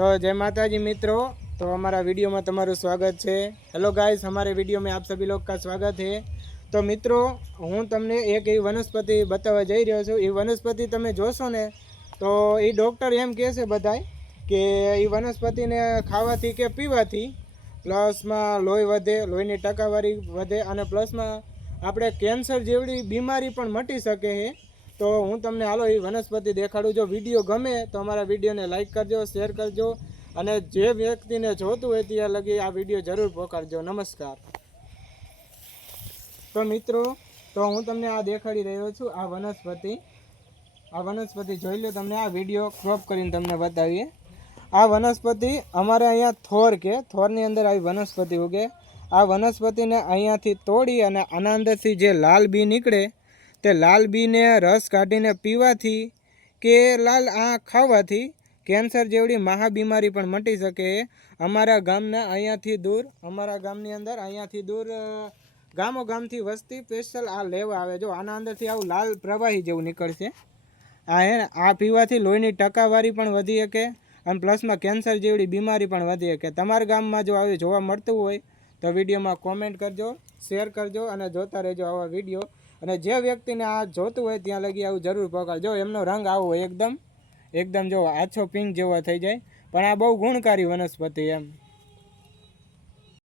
तो जय माता जी मित्रों, तो हमारा वीडियो में तमारू स्वागत है। हेलो गाइस, हमारे वीडियो में आप सभी लोग का स्वागत है। तो मित्रों, हूँ तमने एक एवी वनस्पति बतावा जई रह्यो छुं। ए वनस्पति तमे जोशो ने तो ए डॉक्टर एम कहे छे बधाय के ए वनस्पति ने खावाथी के पीवाथी प्लस में लोही वधे, लोहीनी टकावारी वधे अने प्लस में आपणे केन्सर जेवड़ी बीमारी पण मटी शके है। तो हूँ तमने हालो ए वनस्पति देखाडूँ। जो विडियो गमे तो अमरा विडियो ने लाइक करजो, शेर करजो अने जे व्यक्ति ने जोतुं होय त्यां लगी आ विडियो जरूर पहोंचाडजो। नमस्कार। तो मित्रों, तो हूँ तमने आ देखाड़ी रह्यो छुं। आ वनस्पति जोई लो। तमने आ विडियो क्रॉप करीने तमने बतावीए। आ वनस्पति अमारे अहींया थोर के थोरनी अंदर आई वनस्पति उगे। आ वनस्पति ने अहींयाथी तोड़ी अने आना अंदरथी जे लाल बी निकळे ते लाल बी ने रस काढीने पीवाथी के लाल आ खावाथी केन्सर जेवड़ी महाबीमारी पण मटी शके। अमारा गामना अहींयाथी दूर, अमारा गामनी अंदर अहींयाथी दूर गामो गामथी वस्ती स्पेशल आ लेवा आवे। जो आना अंदरथी आવું लाल प्रवाही जेवुं નીકળશે। आ पीवाथी लोहीनी टकावारी पण वधी शके अने प्लस में केन्सर जेवड़ी बीमारी पण वधी शके। तमारा गाममां जो आवी जोवा मळतुं होय तो विडियोमां कॉमेंट करजो, शेर करजो अने जोता रहेजो आवा विडियो। अने जे व्यक्तिने आ जोतुं होय त्यां लगी आવું जरूर पहोंचाडजो। एमनो रंग आवो હોય एकदम जो आछो पिंक जेवो थई जाय। पण आ बहु गुणकारी वनस्पति एम।